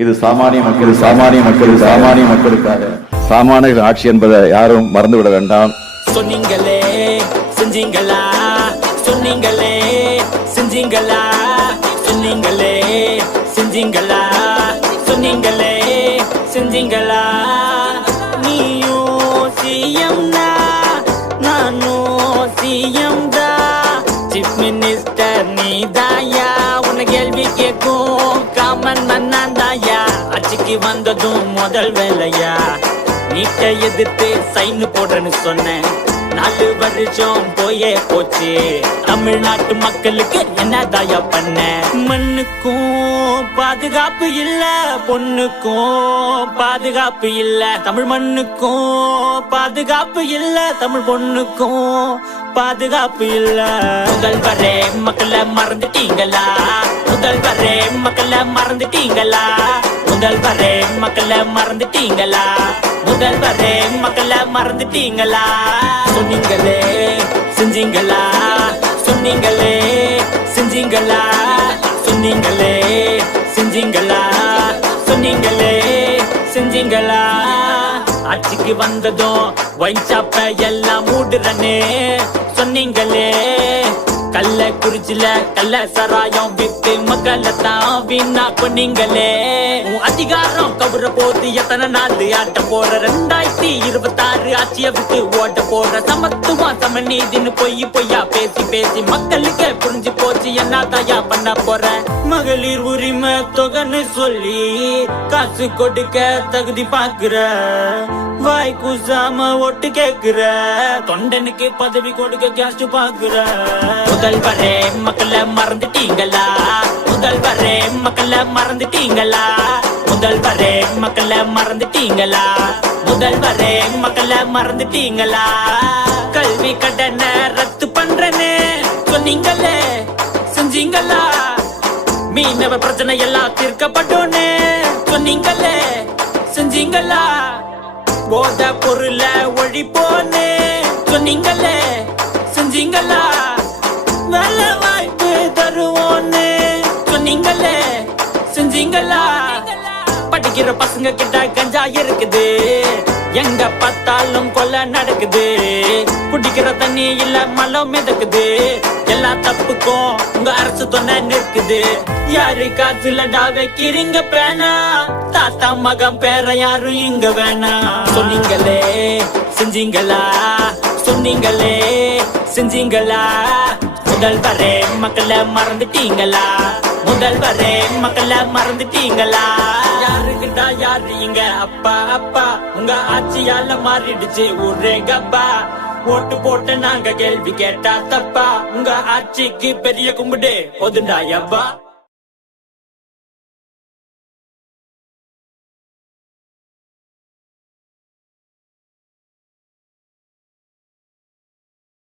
இது சாமானிய மக்களுக்காக சாமானிய ஆட்சி என்பதை யாரும் மறந்துவிட வேண்டாம். சொன்னீங்களே செஞ்சீங்களா, சொன்னீங்களே செஞ்சீங்களா, சொன்னீங்களே செஞ்சீங்களா, சொன்னீங்களே செஞ்சீங்களா. நீயும் சிஎம் நானும் சிஎம் தான், சீஃப் மினிஸ்டர் நீதாயா, உன்னை கேள்வி கேட்கும் காமன் மன்னாந்தாயா. ஆட்சிக்கு வந்ததும் முதல் வேலையா நீட்டை எதிர்த்து சைன் போடுறேன்னு சொன்னேன். 4 வருஷம் போயே போச்சு, தமிழ்நாட்டு மக்களுக்கு என்னதாயா பண்ண? மண்ணுக்கும் பாதுகாப்பு இல்ல, பொண்ணுக்கும் பாதுகாப்பு இல்ல, தமிழ் மண்ணுக்கும் பாதுகாப்பு இல்ல, தமிழ் பொண்ணுக்கும் பாதுகாப்பு இல்ல. முதல்வரே மக்களை மறந்துட்டீங்களா, முதல்வரே மக்களை மறந்துட்டீங்களா, முதல்வரே மக்களை மறந்துட்டீங்களா, முதல்வரே மக்களை மறந்துட்டீங்களா. சொன்னீங்களே செஞ்சீங்களா, சொன்னீங்களே செஞ்சீங்களா, சொன்னீங்களே செஞ்சீங்களா, சொன்னீங்களே செஞ்சீங்களா. ஆட்சிக்கு வந்ததும் ஒயின் ஷாப்ப எல்லாம் மூடுறனே சொன்னீங்களே. கள்ளக்குறிச்சில கள்ள சராயம் விட்டு மக்களை தான் வீணா பண்ணீங்களே. அதிகாரம் கவுற போது எத்தனை நாள் ஆட்ட போற? 2026 ஆட்சிய விட்டு ஓட்ட போற. சமத்துவம் சமநீதின்னு பொய்யா பேசி பேசி மக்களுக்கு புரிஞ்சு போச்சு, என்னதாயா பண்ண போற? மகளிர் உரிமை தொகைன்னு சொல்லி காசு கொடுக்க தகுதி பாக்குற, வாய் கூசாம ஓட்டு கேக்குற, தொண்டனுக்கு பதவி கொடுக்க கேஸ்ட் பாக்குற. முதல்வரே மக்களை மறந்துட்டீங்களா, முதல்வரே மக்களை மறந்துட்டீங்களா, முதல்வரே மக்களை மறந்துட்டீங்களா, முதல்வரே மக்களை மறந்துட்டீங்களா. கல்வி கடனை ரத்து பண்றேன்னு சொன்னீங்களே செஞ்சீங்களா, மீனவ பிரச்சனை எல்லாம் தீர்க்கப்பட்டோன்னு சொன்னீங்களே செஞ்சீங்களா. போத பொருள ஒழிப்போன்னு சொன்னீங்களே செஞ்சீங்களா. வேலை வாய்ப்பு தருவோன்னு சொன்னீங்களே செஞ்சீங்களா. படிக்கிற பசங்க கிட்ட கஞ்சா இருக்குது, எங்க பார்த்தாலும் கொலை நடக்குது, குடிக்கிற தண்ணி இல்ல மலம் மிதக்குது, எல்லா தப்புக்கும் உங்க அரசு துணை நிற்குது. யாரு காசுலடா வைக்கிறீங்க பேனா, தாத்தா மகன் பேர யாரும் இங்க வேணா. சொன்னீங்களே செஞ்சீங்களா, சொன்னீங்களே செஞ்சீங்களா. முதல்வரே மக்களை மறந்துட்டீங்களா, முதல்வரே மக்களை மறந்துட்டீங்களா. யாருக்குடா யாரு இங்க அப்பா அப்பா, உங்க ஆட்சியால மாறிடுச்சு ஊரே கப்பா. ஓட்டு போட்டு நாங்க கேள்வி கேட்டா தப்பா, உங்க ஆட்சிக்கு பெரிய கும்பிடு போதுண்டா யப்பா.